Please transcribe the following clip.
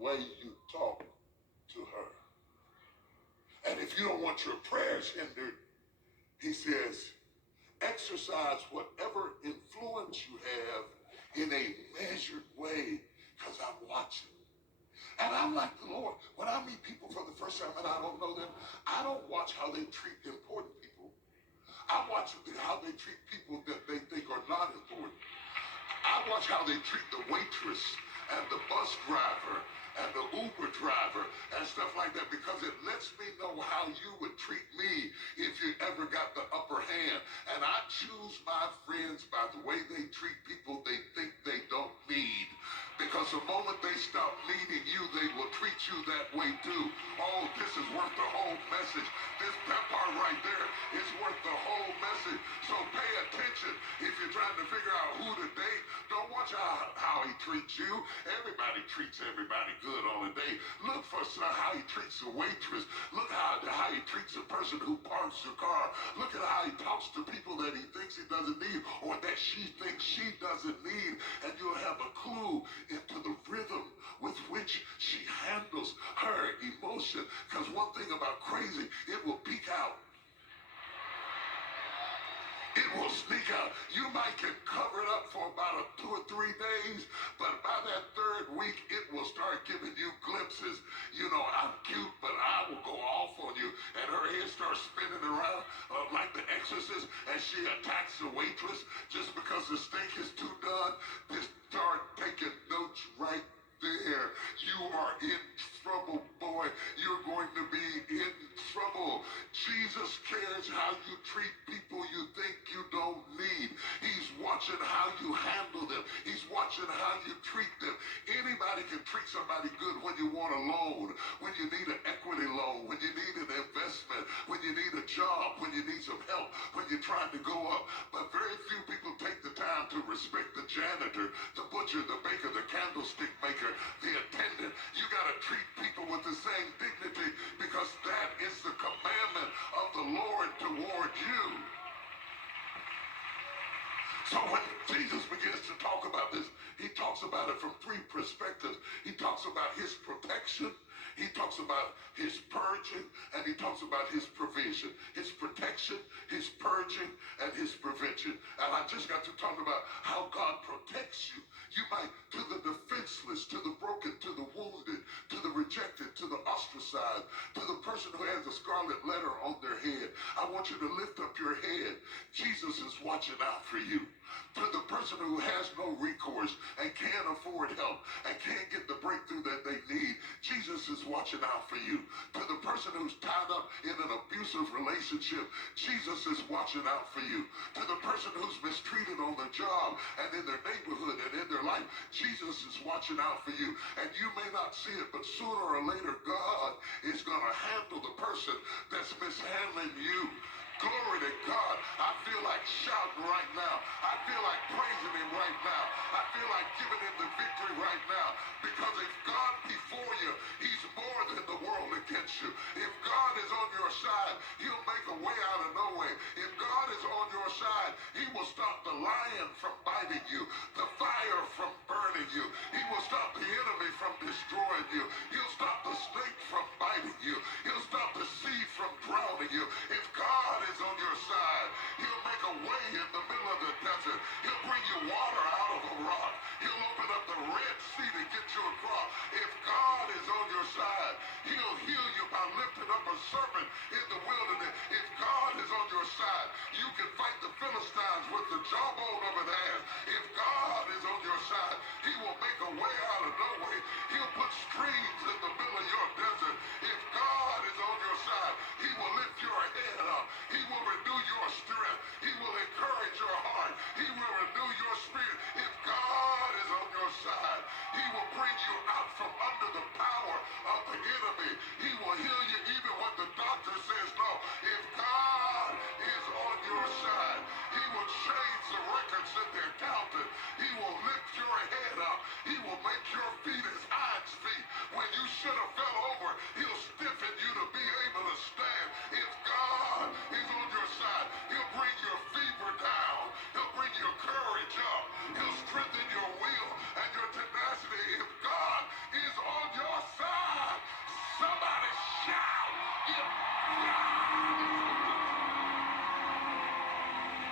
way you talk to her. And if you don't want your prayers hindered, he says, exercise whatever influence you have in a measured way, because I'm watching. And I'm like the Lord. When I meet people for the first time and I don't know them, I don't watch how they treat important people. I watch how they treat people that they think are not important. I watch how they treat the waitress and the bus driver and the Uber driver and stuff like that, because it lets me know how you would treat me if you ever got the upper hand. And I choose my friends by the way they treat people they think they don't need. Because the moment they stop needing you, they will treat you that way too. Oh, this is worth the whole message. That part right there is worth the whole message. So pay attention if you're trying to figure out who to date. Don't watch how he treats you. Everybody treats everybody good on a date. Look for how he treats the waitress. Look how he treats the person who parks the car. Look at how he talks to people that he thinks he doesn't need or that she thinks she doesn't need. And you'll have a clue into the rhythm with which she handles her emotion. Because one thing about crazy, it will peak out. It will sneak out. You might get covered up for about 2 or 3 days, but by that third week, it will start giving you glimpses. You know, I'm cute, but I will go off on you. And her head starts spinning around like the exorcist, and she attacks the waitress just because the steak is too done. Just start taking notes right there. You are in trouble, boy. You're going to be in trouble. Jesus cares how you treat people you think you don't need. He's watching how you handle them. He's watching how you treat them. Anybody can treat somebody good when you want a loan, when you need an equity loan, when you need an investment, when you need a job, when you need some help, when you're trying to go up. But very few people take the time to respect the janitor, the butcher, the baker, the candlestick maker, the attendant. You got to treat people with the same dignity, because that is the commandment of the Lord toward you. So when Jesus begins to talk about this, he talks about it from 3 perspectives. He talks about his protection, he talks about his purging, and he talks about his provision. His protection, his purging, and his prevention. And I just got to talk about how God protects you. You might, to the defenseless, to the broken, to the wounded, to the rejected, to the ostracized, to the person who has a scarlet letter on their head. I want you to lift up your head. Jesus is watching out for you. To the person who has no recourse and can't afford help and can't get the breakthrough that they need, Jesus is watching out for you. To the person who's tied up in an abusive relationship, Jesus is watching out for you. To the person who's mistreated on their job and in their neighborhood and in their life, Jesus is watching out for you. And you may not see it, but sooner or later, God is going to handle the person that's mishandling you. Glory to God. I feel like shouting right now. I feel like praising him right now. I feel like giving him the victory right now. Because if God be for you, he's more than the world against you. If God is on your side, he'll make a way out of no way. If God is on your side, he will stop the lion from biting you, the fire from burning you. He will stop the enemy from destroying you. He'll stop the snake from biting you. He'll stop the sea from drowning you. If God is on your side, he'll make a way in the middle of the desert. He'll bring you water out of a rock. He'll open up the Red Sea to get you across. If God is on your side, he'll heal you by lifting up a serpent in the wilderness. If God is on your side, you can fight the Philistines with the jawbone of an ass. If God is on your side, he will make a way out of no way. He'll put streams in the middle of your desert. If God is on your side, he will lift your head up. He will renew your strength. He will encourage your heart. He will renew your spirit. If God is on your side, he will bring you out from under the power of the enemy. He will heal you even when the doctor says no. If God is on your side, he will change the records that they're counted. He will lift your head up. He will make your feet